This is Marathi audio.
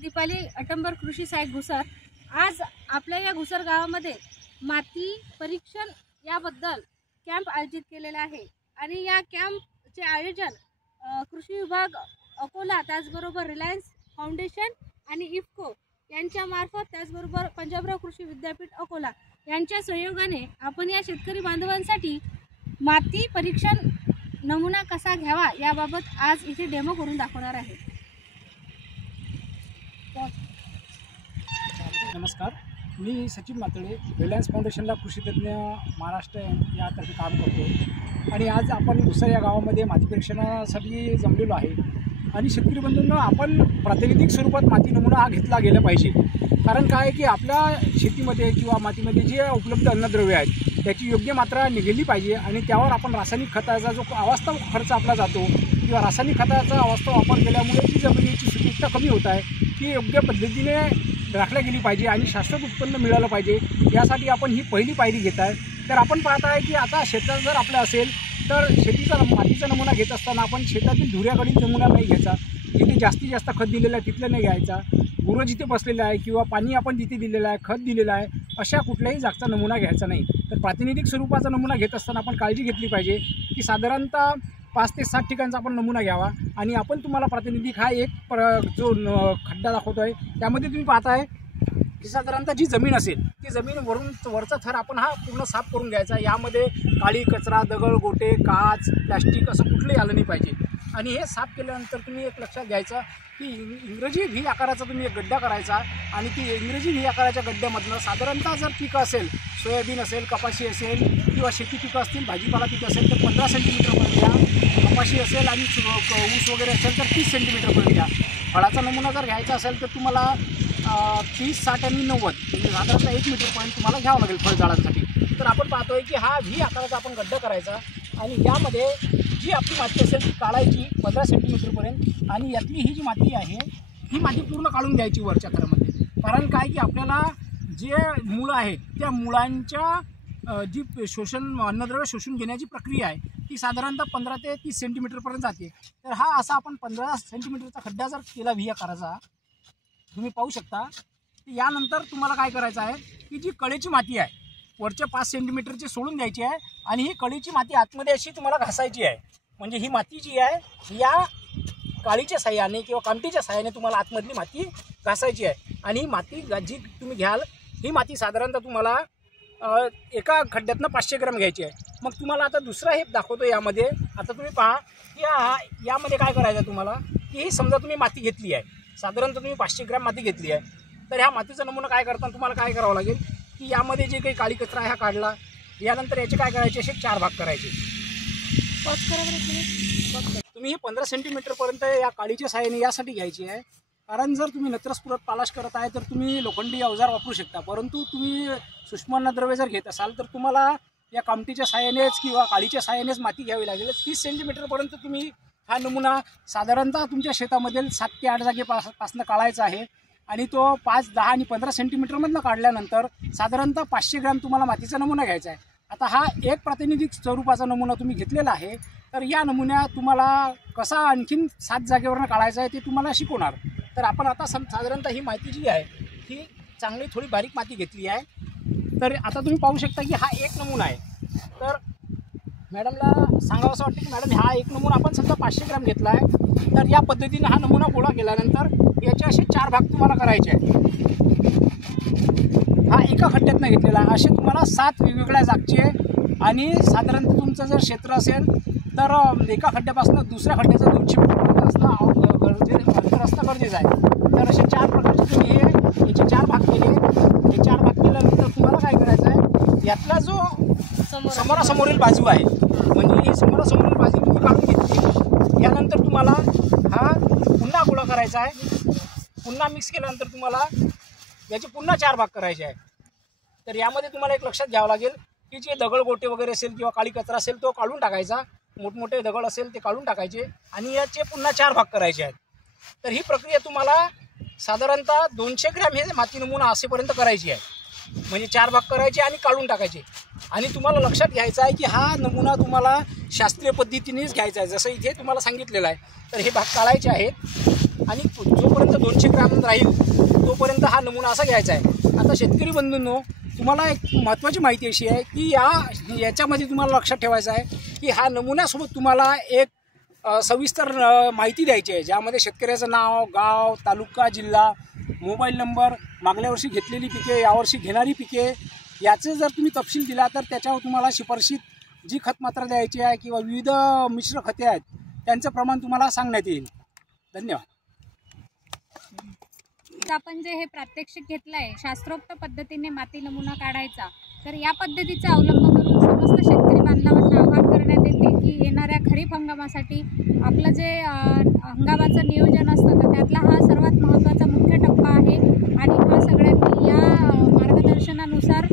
दीपाली अटंबर कृषी सहाय्यक घुसर। आज आपल्या या घुसर गावामध्ये माती परीक्षण याबद्दल कॅम्प आयोजित केलेला आहे आणि या कॅम्पचे आयोजन कृषी विभाग अकोला, त्याचबरोबर रिलायन्स फाउंडेशन आणि इफ्को यांच्या मार्फत, त्याचबरोबर पंजाबराव कृषी विद्यापीठ अकोला यांच्या सहयोगाने आपण या शेतकरी बांधवांसाठी माती परीक्षण नमुना कसा घ्यावा याबाबत आज इथे डेमो करून दाखवणार आहे। नमस्कार, मी सचिन मातळे, रिलायन्स फाउंडेशनला कृषीतज्ञ महाराष्ट्र यातर्फे काम करतो आणि आज आपण घुसर या गावामध्ये माती परीक्षणासाठी जमलेलो आहे आणि शेतकरी बंधूंनो, आपण प्रातिनिधिक स्वरूपात माती नमुना हा घेतला गेला पाहिजे। कारण काय की आपल्या शेतीमध्ये किंवा मातीमध्ये जे उपलब्ध अन्नद्रव्य आहेत त्याची योग्य मात्रा निघाली पाहिजे आणि त्यावर आपण रासायनिक खताचा जो अवास्तव खर्च आपला जातो किंवा रासायनिक खताचा अवास्तव वापर केल्यामुळे जी जमिनीची सुपीकता कमी होत आहे ती योग्य पद्धतीने राखल्या गेली पाहिजे आणि शाश्वत उत्पन्न मिळालं पाहिजे, यासाठी आपण ही पहिली पायरी घेत आहे। तर आपण पाहत आहे की आता शेतात जर आपलं असेल तर शेतीचा मातीचा नमुना घेत असताना आपण शेतातील धुऱ्याकडील नमुना नाही घ्यायचा, जिथे जास्तीत जास्त खत दिलेलं आहे तिथलं नाही घ्यायचा, गुरं जिथे बसलेलं आहे किंवा पाणी आपण जिथे दिलेलं आहे, खत दिलेलं आहे, अशा कुठल्याही जागचा नमुना घ्यायचा नाही। तर प्रातिनिधिक स्वरूपाचा नमुना घेत असताना आपण काळजी घेतली पाहिजे की साधारणतः 5 ते 7 ठिकाणचा आपण नमुना घ्यावा आणि आपण तुम्हाला प्रातिनिधिक हा एक जो खड्डा दाखवतो आहे त्यामध्ये तुम्ही पाहताय की साधारणतः जी जमीन असेल ती जमीन वरचा थर आपण हा पूर्ण साफ करून घ्यायचा। यामध्ये काळी कचरा, दगड, गोटे, काच, प्लास्टिक असं कुठलंही आलं नाही पाहिजे आणि हे साफ केल्यानंतर तुम्ही एक लक्षात घ्यायचं की इंग्रजी व्ही आकाराचा तुम्ही एक गड्डा करायचा आणि ती इंग्रजी व्ही आकाराच्या गड्ड्यामधनं साधारणतः जर पिकं असेल, सोयाबीन असेल, कपाशी असेल किंवा शेती पिकं असतील, भाजीपाला पिकं असेल तर 15 सेंटीमीटरपर्यंत घ्या, कपाशी असेल आणि ऊस वगैरे असेल तर 30 सेंटीमीटरपर्यंत घ्या। फळाचा नमुना जर घ्यायचा असेल तर तुम्हाला 30, 60 आणि 90 म्हणजे साधारणतः 1 मीटरपर्यंत तुम्हाला घ्यावं लागेल फळझाडांसाठी। तर आपण पाहतोय की हा व्ही आकाराचा आपण गड्डा करायचा आणि यामध्ये जी आपली माती असेल ती काढायची 15 सेंटीमीटरपर्यंत आणि यातली ही जी माती आहे ही माती पूर्ण काढून घ्यायची वरच्या थरामध्ये। कारण काय की आपल्याला जे मुळं आहेत त्या मुळांच्या जी अन्नद्रव्य शोषून घेण्याची प्रक्रिया आहे ती साधारणतः 15 ते 30 सेंटीमीटरपर्यंत जाते। तर हा असा आपण 15 सेंटीमीटरचा खड्डा जर केला व्ही आकाराचा, तुम्ही पाहू शकता की यानंतर तुम्हाला काय करायचं आहे की जी कळीची माती आहे वरच्या 5 सेंटीमीटरची सोडून द्यायची आहे आणि ही कळीची माती आतमध्ये अशी तुम्हाला घासायची आहे। म्हणजे ही माती जी आहे या काळीच्या साह्याने किंवा कामटीच्या साह्याने तुम्हाला आतमधली माती घासायची आहे आणि ही माती जी तुम्ही घ्याल ही माती साधारणतः तुम्हाला एका खड्ड्यातनं 500 ग्रॅम घ्यायची आहे। मग तुम्हाला आता दुसरा हे दाखवतो यामध्ये। आता तुम्ही पहा की यामध्ये काय करायचं तुम्हाला की ही समजा तुम्ही माती घेतली आहे, साधारणतः तुम्ही 500 ग्रॅम माती घेतली आहे, तर ह्या मातीचा नमुना काय करताना तुम्हाला काय करावं लागेल की यामध्ये जे काही काळी कचरा आहे हा काढला, यानंतर याचे काय करायचे, असे 4 भाग करायचे। तुम्ही ही 15 सेंटीमीटरपर्यंत या काळीच्या साह्याने यासाठी घ्यायची आहे कारण जर तुम्ही नत्रस्फुरत पालाश करत आहे तर तुम्ही लोखंडी अवजार वापरू शकता, परंतु तुम्ही सूक्ष्म अन्नद्रव्य जर घेत असाल तर तुम्हाला या कामटीच्या साह्यानेच किंवा काळीच्या साह्यानेच माती घ्यावी लागेल। 30 सेंटीमीटरपर्यंत तुम्ही हा नमुना साधारणतः तुमच्या शेतामधील 7 ते 8 जागेपासून काढायचा आहे आणि तो 5, 10 आणि 15 सेंटीमीटरमधनं काढल्यानंतर साधारणतः 500 ग्रॅम तुम्हाला मातीचा नमुना घ्यायचा आहे। आता हा एक प्रातिनिधिक स्वरूपाचा नमुना तुम्ही घेतलेला आहे, तर या नमुन्यात तुम्हाला कसा आणखीन 7 जागेवरनं काढायचा आहे ते तुम्हाला शिकवणार। तर आपण आता साधारणतः ही माती जी आहे ही चांगली थोडी बारीक माती घेतली आहे। तर आता तुम्ही पाहू शकता की हा एक नमुना आहे। तर मॅडमला सांगावं असं वाटतं की मॅडम हा एक नमुना आपण समजा 500 ग्रॅम घेतला आहे, तर या पद्धतीने हा नमुना गोळा केल्यानंतर याचे असे 4 भाग तुम्हाला करायचे आहेत। हा एका खड्ड्यातनं घेतलेला आहे, असे तुम्हाला 7 वेगवेगळ्या जागचे आणि साधारणतः तुमचं जर क्षेत्र असेल तर एका खड्ड्यापासून दुसऱ्या खड्ड्याचं 200 मीटर अंतर असणं गरजेचं आहे। तर असे 4 प्रकारचे तुम्ही याचे 4 भाग केले। हे 4 भाग केल्यानंतर तुम्हाला काय करायचं आहे, यातला जो समोरासमोरील बाजू आहे म्हणजे ही समोरासमोरील बाजू तुम्ही काढून घेतली। यानंतर तुम्हाला हा पुन्हा गोळा करायचा आहे, पुन्हा मिक्स केल्यानंतर तुम्हाला याचे पुन्हा 4 भाग करायचे आहे। तर यामध्ये तुम्हाला एक लक्षात घ्यावं लागेल की जे दगड गोटे वगैरे असेल किंवा काळी कचरा असेल तो काढून टाकायचा, मोठमोठे दगड असेल ते काढून टाकायचे आणि याचे पुन्हा 4 भाग करायचे आहेत। तर ही प्रक्रिया तुम्हाला साधारणतः 200 ग्रॅम हे माती नमुना असेपर्यंत करायची आहे, म्हणजे 4 भाग करायचे आणि काढून टाकायचे। आणि तुम्हाला लक्षात घ्यायचं आहे की हा नमुना तुम्हाला शास्त्रीय पद्धतीनेच घ्यायचा आहे, जसं इथे तुम्हाला सांगितलेलं आहे। तर हे भाग काढायचे आहेत आणि जोपर्यंत 200 ग्रॅम राहील तोपर्यंत हा नमुना असा घ्यायचा आहे. आता शेतकरी बंधूंनो, तुम्हाला एक महत्त्वाची माहिती अशी आहे की याच्यामध्ये तुम्हाला लक्षात ठेवायचं आहे की हा नमुन्यासोबत तुम्हाला एक सविस्तर माहिती द्यायची आहे, ज्यामध्ये शेतकऱ्याचं नाव, गाव, तालुका, जिल्हा, मोबाईल नंबर, मागल्या वर्षी घेतलेली पिके, यावर्षी घेणारी पिके याचे जर तुम्ही तपशील दिला तर त्याच्यावर तुम्हाला शिफारशीत जी खतमात्रा द्यायची आहे किंवा विविध मिश्र खते आहेत त्यांचं प्रमाण तुम्हाला सांगण्यात येईल. धन्यवाद. आपण जे हे प्रात्यक्षिक घेतलं आहे शास्त्रोक्त पद्धतीने माती नमुना काढायचा, तर या पद्धतीचा अवलंब करून समस्त शेतकरी बांधवांना आवाहन करण्यात येते की येणाऱ्या खरीप हंगामासाठी आपलं जे हंगामाचं नियोजन असतं तर त्यातला हा सर्वात महत्त्वाचा मुख्य टप्पा आहे आणि हा सगळ्यांनी या मार्गदर्शनानुसार